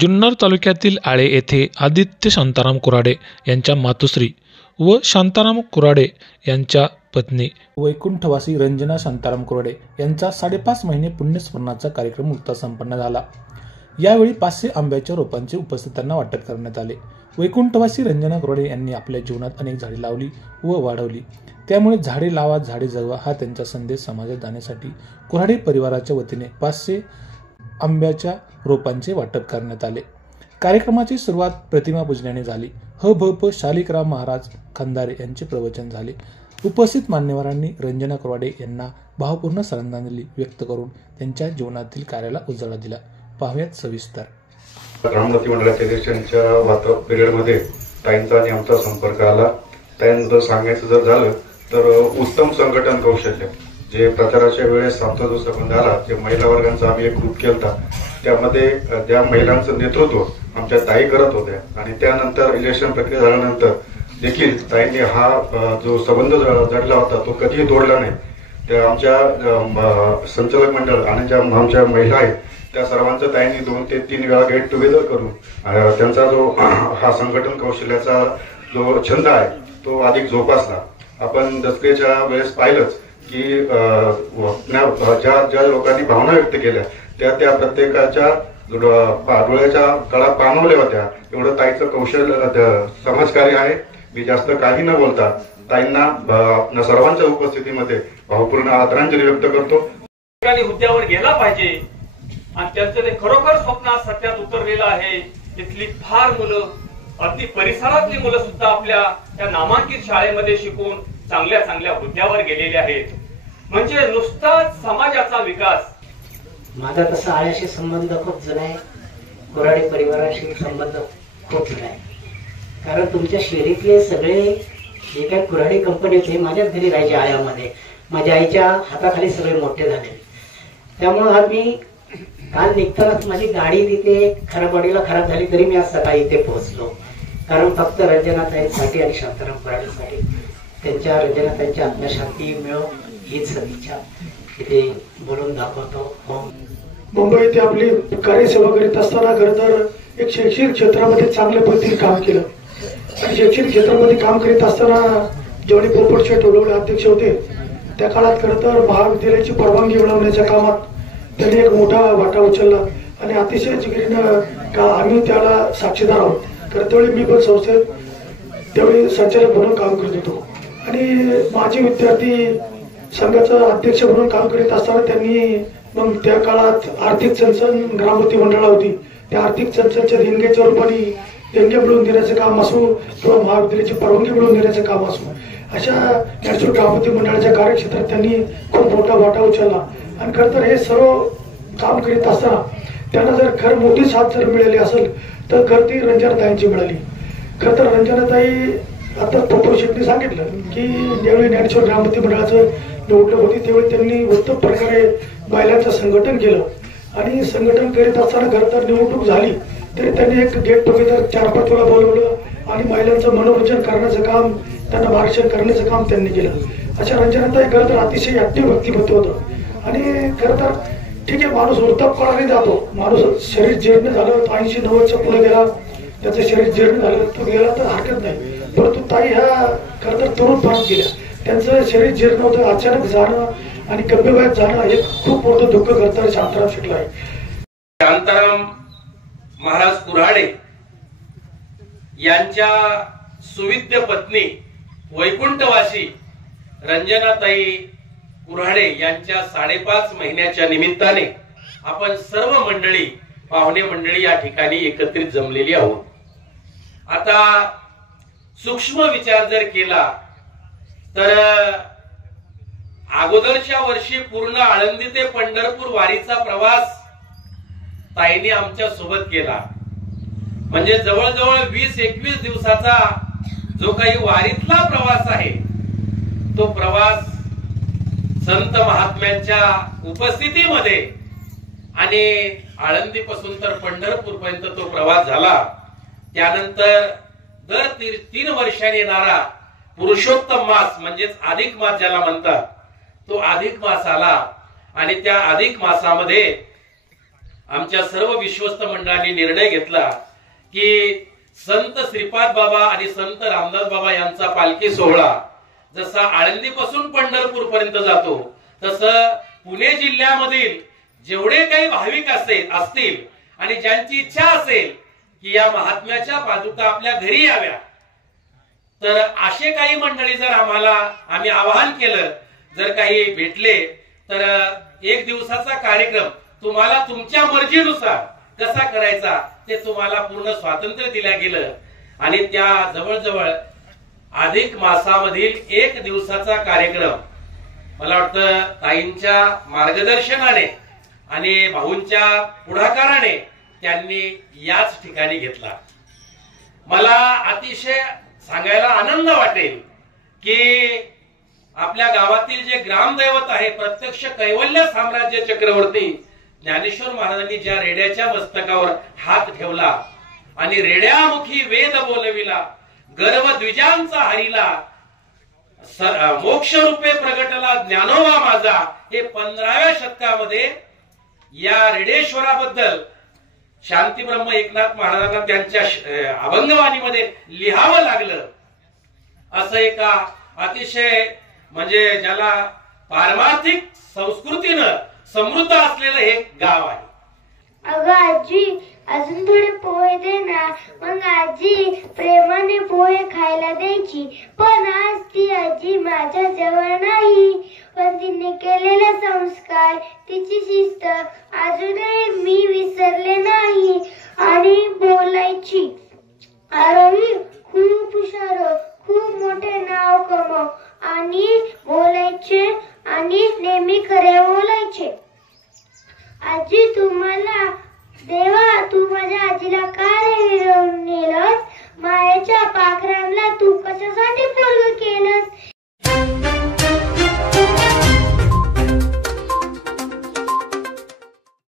जुन्नर तालुक्यातील आळे येथे आदित्य शांताराम कुराडे यांच्या मातोश्री व शांताराम कुराडे यांच्या पत्नी वैकुंठवासी रंजना शांताराम कुराडे यांचा 5.5 महिने पुण्यस्मरणाचा कार्यक्रम नुकताच संपन्न झाला। यावेळी 500 आंब्याच्या रोपांचे उपस्थितांना वाटप करण्यात आले। वैकुंठवासी रंजना कुराडे यांनी आपल्या जीवनात अनेक झाडे लावली व वाढवली, त्यामुळे झाडे लावा झाडे जगवा हा त्यांचा संदेश समाजात जाण्यासाठी कुराडे परिवाराच्या वतीने 500 आंब्याच्या रोपांचे वाटप करण्यात आले। कार्यक्रमाची सुरुवात प्रतिमा पूजनाने झाली। भ शालिकराम महाराज खंदारे यांचे प्रवचन झाले। उपस्थित मान्यवरांनी रंजना कुराडे यांना भावपूर्ण श्रद्धांजली व्यक्त करून त्यांच्या जीवनातील कार्याला उजाळा दिला। पाहुयात सविस्तर। ग्रामोन्नती मंडळाच्या इलेक्शनच्या वातावरण पिरियडमध्ये ताईंचा आणि आमचा संपर्क आला। ताईंबद्दल सांगायचं जर झालं तर उत्तम संघटन कौशल्य जे प्रचाराच्या वेळेस आमचा जो संबंध आला, जे महिला वर्गांचा आम्ही एक ग्रुप केला, त्यामध्ये त्या महिलांचं नेतृत्व आमच्या ताई करत होत्या आणि त्यानंतर इलेक्शन प्रक्रिया झाल्यानंतर देखील ताईंनी हा जो संबंध जडला होता तो कधीही तोडला नाही। त्या आमच्या संचालक मंडळ आणि ज्या आमच्या महिला आहेत त्या सर्वांचं ताईंनी 2 ते 3 वेळा गेट टुगेदर करून त्यांचा जो हा संघटन कौशल्याचा जो छंद आहे तो अधिक जोपासला। आपण दसऱ्याच्या वेळेस पाहिलंच की ज्या लोकांनी भावना व्यक्त केल्या त्या प्रत्येकाच्या डोळ्याच्या कळा पाणवल्या होत्या। एवढं ताईचं कौशल्य समाजकार्य आहे। मी जास्त काही न बोलता ताईंना सर्वांच्या उपस्थितीमध्ये भावपूर्ण आदरांजली व्यक्त करतो। हुद्द्यावर गेला पाहिजे आणि त्यांचं ते खरोखर स्वप्नात सत्यात उतरलेलं आहे। तिथली फार मुलं, अगदी परिसरातली मुलं सुद्धा आपल्या त्या नामांकित शाळेमध्ये शिकून चांगल्या चांगल्या हुद्द्यावर गेलेले आहेत। म्हणजे नुसताच समाजाचा विकास। माझा तसा आळ्याशी संबंध खूप जुना आहे, कुराडे परिवाराशी संबंध खूप जुना आहे। कारण तुमच्या शहरीतले सगळे जे काही कुराडे कंपनी होते माझ्याच घरी राहायचे आळ्यामध्ये। माझ्या आईच्या हाताखाली सगळे मोठे झाले। त्यामुळे आज मी काल निघतानाच माझी गाडी तिथे खराबवाडीला खराब झाली तरी मी आज सकाळी इथे पोहोचलो, कारण फक्त रंजनाताईंसाठी आणि शांताराम कुराडेसाठी त्यांच्या रंजनाताईंच्या आत्मशांती मिळो हीच सदिच्छा इथे बोलून दाखवतो। मुंबई येथे आपली कार्यसेवा करीत असताना खरं तर एक शैक्षणिक क्षेत्रामध्ये चांगल्या पद्धतीने काम केलं आणि शैक्षणिक क्षेत्रामध्ये काम करीत असताना जेवढे पोपटचे टोलवडे अध्यक्ष होते त्या काळात खरं तर महाविद्यालयाची परवानगी मिळवण्याच्या कामात त्यांनी एक मोठा वाटा उचलला आणि अतिशय जिगरीनं का आम्ही त्याला साक्षीदार आहोत। खरं त्यावेळी मी पण संस्थेत त्यावेळी संचालक म्हणून काम करत होतो आणि माझे विद्यार्थी संघाचा अध्यक्ष म्हणून काम करीत असताना त्यांनी मग त्या काळात आर्थिक चणचण ग्रामोन्नती मंडळा होती, त्या आर्थिक चणचणच्या देणग्याच्या रूपाने देणग्या मिळवून देण्याचं काम असो किंवा महाविद्यालयाची परवानगी मिळवून देण्याचं काम असो, अशा नॅशनल ग्रामोन्नती मंडळाच्या कार्यक्षेत्रात त्यांनी खूप मोठा वाटा उचलला। आणि खरं तर हे सर्व काम करीत असताना त्यांना जर खरं मोठी साथ जर मिळाली असेल तर खरं ती रंजनाताईंची मिळाली। खरं तर रंजनाताई आता पोपट शेट्टी सांगितलं की ज्यावेळी ज्ञानेश्वर ग्रामोन्नती मंडळाचं निवडणूक होती त्यावेळी त्यांनी उत्तम प्रकारे महिलांचं संघटन केलं आणि संघटन करीत असताना खरं तर निवडणूक झाली तरी त्यांनी एक गेट टुगेदर 4-5 वेळा बोलवलं आणि महिलांचं मनोरंजन करण्याचं काम, त्यांना मार्गदर्शन करण्याचं काम त्यांनी केलं। अशा रंजनाताई खरं तर अतिशय ऍक्टिव्ह व्यक्तिमत्व होतं आणि खरं तर ठीक आहे, माणूस वृद्धापकाळाने जातो, माणूस शरीर जीर्ण झालं 80-90च्या पुढे गेला, त्याचं शरीर जीर्ण झालं तो गेला तर हरकत नाही, परंतु ताई ह्या खरं तर तरुणपणात गेल्या। त्यांचं शरीर जीर्ण होतं, अचानक जाणं आणि कमी जाणं हे खूप मोठं दुःख करताना शांताराम शिकला आहे। शांताराम महाराज कुराडे यांच्या सुविद्य पत्नी वैकुंठवासी रंजनाताई कुराडे यांच्या 5.5 महिन्याच्या निमित्ताने आपण सर्व मंडळी, पाहुणे मंडळी या ठिकाणी एकत्रित जमलेली आहोत। आता सूक्ष्म विचार जर केला तर अगोदरच्या वर्षी पूर्ण आळंदी ते पंढरपूर वारीचा प्रवास ताईंनी आमच्या सोबत केला। म्हणजे जवळजवळ 20-21 दिवसाचा जो काही वारीतला प्रवास आहे तो प्रवास संत महात्म्यांच्या उपस्थितीमध्ये आणि आळंदी पासून तर पंढरपूर पर्यंत तो प्रवास झाला। त्यानंतर दर 3 वर्षांनी येणारा पुरुषोत्तम मास म्हणजेच अधिक मास ज्याला म्हणतात तो अधिक मास आला आणि त्या अधिक मासामध्ये आमच्या सर्व विश्वस्त मंडळांनी निर्णय घेतला की संत श्रीपाद बाबा आणि संत रामदास बाबा यांचा पालखी सोहळा जसा आळंदीपासून पंढरपूर पर्यंत जातो तसं पुणे जिल्ह्यामधील जेवढे काही भाविक असतील आणि ज्यांची इच्छा असेल की या महात्म्याच्या पादुका आपल्या घरी याव्या, तर असे काही मंडळी जर आम्ही आवाहन केलं, जर काही भेटले, तर 1 दिवसाचा कार्यक्रम तुम्हाला तुमच्या मर्जीनुसार कसा करायचा ते तुम्हाला पूर्ण स्वातंत्र्य दिलं गेलं. आणि त्या जवळजवळ अधिक मासामधील 1 दिवसाचा कार्यक्रम मला वाटतं ताईंच्या मार्गदर्शनाने आणि भाऊंच्या पुढाकाराने त्यांनी याच ठिकाणी घेतला. मला अतिशय सांगायला आनंद वाटेल की आपल्या गावातील जे ग्रामदैवत आहे, प्रत्यक्ष कैवल्य साम्राज्य चक्रवर्ती ज्ञानेश्वर महाराजांनी ज्या रेड्याच्या मस्तकावर हात ठेवला आणि रेड्यामुखी वेद बोलविला, गर्व द्विजांचा हरिला, मोक्ष रूपे प्रगटला ज्ञानोबा माझा, हे 15व्या शतकामध्ये या रेडेश्वराबद्दल शांतीब्रह्म एकनाथ महाराजांना त्यांच्या अभंगवाणीमध्ये लिहावं लागलं. असं एका अतिशय म्हणजे ज्याला पारमार्थिक संस्कृतीनं समृद्ध असलेलं हे गाव आहे. अगं आजी, अजून थोडे पोहे दे ना. मग आजी प्रेमाने पोहे खायला द्यायची. पण आज ती आजी माझ्या जवळ नाही. पण तिने केलेला संस्कार, तिची शिस्त अजूनही मी विसरले नाही. आणि बोलायची, आरोही खूप हुशार, खूप मोठे नाव कमव. आणि बोलायचे आणि नेहमी खरे बोलायचे. आजी तुम्हाला देवा, तू माझ्या आजीला का रे हिरवून